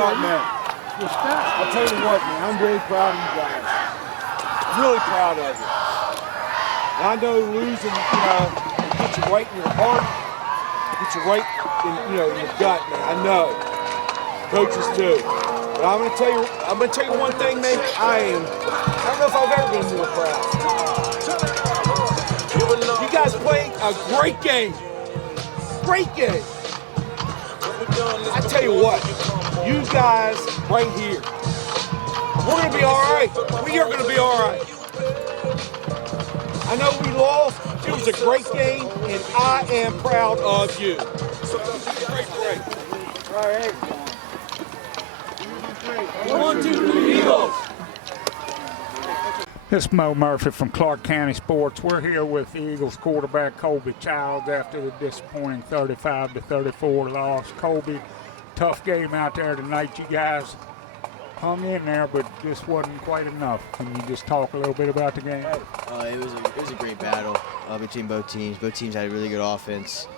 Man, I'll tell you what, man, I'm really proud of you guys. Really proud of you. And I know losing, gets you right in your heart, gets you right in, in your gut, man. I know. Coaches too. But I'm gonna tell you one thing, man. I don't know if I've ever been more proud. You guys played a great game. Great game. I tell you what, you guys right here, we're going to be all right. We are going to be all right. I know we lost. It was a great game, and I am proud of you. Great. All right. 1, 2, 3, Eagles. This is Moe Murphy from Clarke County Sports. We're here with the Eagles quarterback Colby Childs after the disappointing 35-34 loss. Colby, tough game out there tonight. You guys hung in there, but just wasn't quite enough. Can you just talk a little bit about the game? It was a great battle between both teams. Both teams had a really good offense.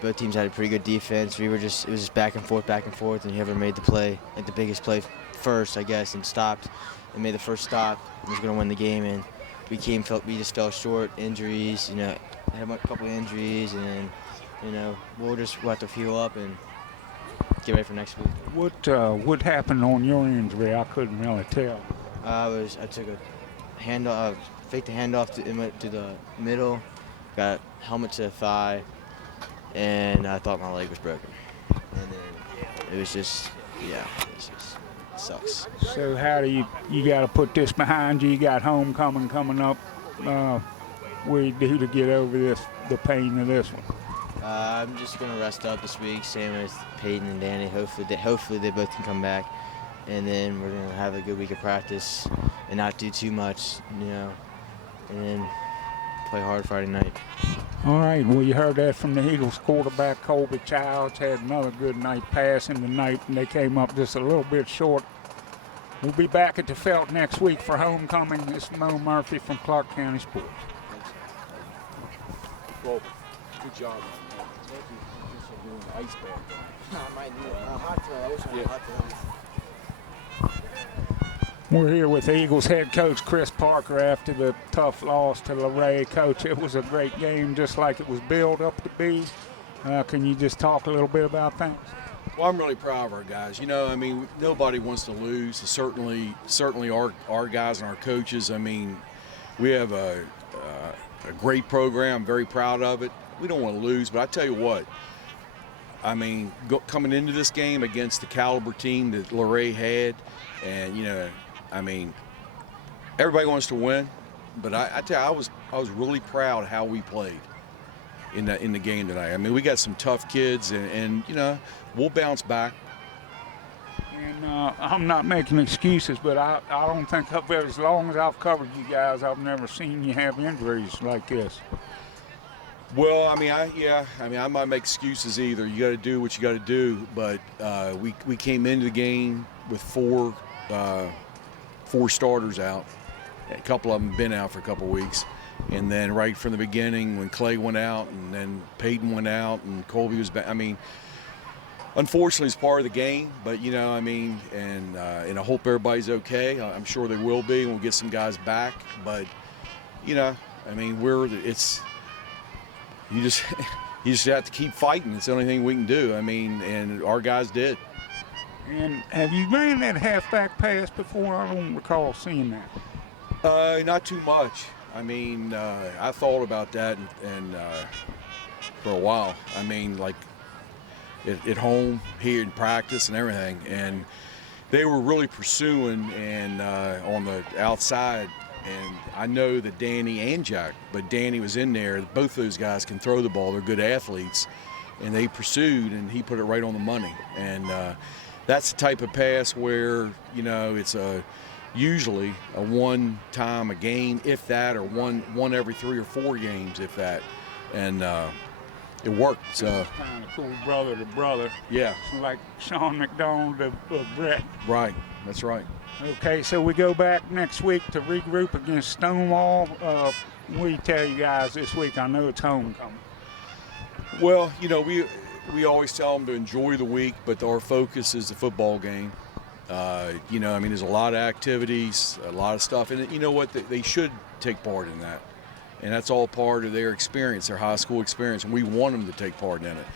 Both teams had a pretty good defense. It was just back and forth, and whoever made the play, like the biggest play first, I guess, and stopped and made the first stop was going to win the game. And we just fell short. Injuries, had a couple of injuries, and then, we'll have to heal up and get ready for next week. What happened on your injury? I couldn't really tell. I took a handoff, faked the handoff to the middle, got a helmet to the thigh, and I thought my leg was broken. And then it just sucks. So how do you got to put this behind you? You got homecoming coming up. What do you do to get over the pain of this one? I'm just gonna rest up this week, same as Peyton and Danny. Hopefully they both can come back, and then we're gonna have a good week of practice and not do too much, and then play hard Friday night. All right. Well, you heard that from the Eagles quarterback Colby Childs. Had another good night passing tonight, and they came up just a little bit short. We'll be back at the Felt next week for homecoming. This is Moe Murphy from Clarke County Sports. Well, good job. Ice bag. I might do a hot tub. I wish I had a hot tub. We're here with Eagles head coach Chris Parker after the tough loss to Luray. Coach, it was a great game, just like it was billed up to be. Can you just talk a little bit about things? Well, I'm really proud of our guys. Nobody wants to lose. Certainly our guys and our coaches. We have a great program. I'm very proud of it. We don't want to lose, but I tell you what. Coming into this game against the caliber team that Luray had, and everybody wants to win, but I tell you, I was really proud how we played in the game tonight. We got some tough kids, and we'll bounce back. And I'm not making excuses, but I don't think as long as I've covered you guys, I've never seen you have injuries like this. Well, I'm not make excuses either. You got to do what you got to do. But we came into the game with four starters out. A couple of them been out for a couple of weeks. And then right from the beginning, when Clay went out, and then Peyton went out, and Colby was back. Unfortunately, it's part of the game. But and I hope everybody's okay. I'm sure they will be, and we'll get some guys back. But You just have to keep fighting. It's the only thing we can do. And our guys did. And have you ran that halfback pass before? I don't recall seeing that. Not too much. I thought about that and for a while. At home, here in practice and everything. And they were really pursuing and on the outside. And I know that Danny and Jack, but Danny was in there. Both those guys can throw the ball. They're good athletes. And they pursued, and he put it right on the money. And that's the type of pass where, it's usually a one time a game, if that, or one every 3 or 4 games, if that. And it worked. So kind of cool, brother to brother. Yeah. It's like Sean McDonald to Brett. Right. That's right. Okay, so we go back next week to regroup against Stonewall. What do you tell you guys this week? I know it's homecoming. Well, we always tell them to enjoy the week, but our focus is the football game. You know, I mean, there's a lot of activities, a lot of stuff, and you know what? They should take part in that, and that's all part of their experience, their high school experience, and we want them to take part in it.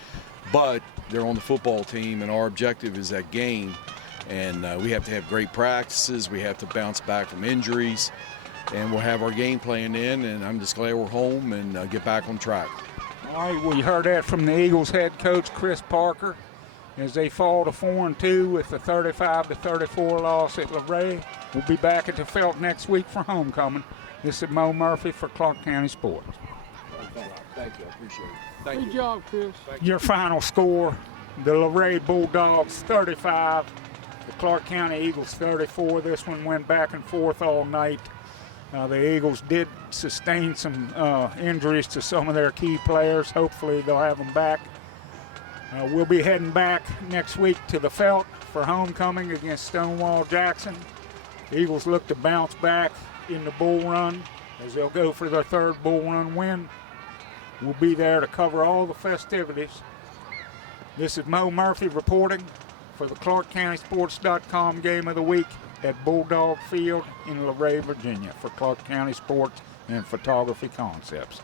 But they're on the football team, and our objective is that game, and we have to have great practices. We have to bounce back from injuries, and we'll have our game plan in, and I'm just glad we're home and get back on track. All right, well, you heard that from the Eagles head coach, Chris Parker, as they fall to 4-2 with the 35-34 loss at Luray. We'll be back at the Felt next week for homecoming. This is Moe Murphy for Clarke County Sports. Thank you. I appreciate it. Thank you. Good job, Chris. Your final score, the Luray Bulldogs 35, the Clarke County Eagles 34. This one went back and forth all night. The Eagles did sustain some injuries to some of their key players. Hopefully they'll have them back. We'll be heading back next week to the Felt for homecoming against Stonewall Jackson. The Eagles look to bounce back in the Bull Run as they'll go for their third Bull Run win. We'll be there to cover all the festivities. This is Moe Murphy reporting for the ClarkeCountySports.com Game of the Week at Bulldog FIeld in Luray, Virginia for Clarke County Sports and Photography Concepts.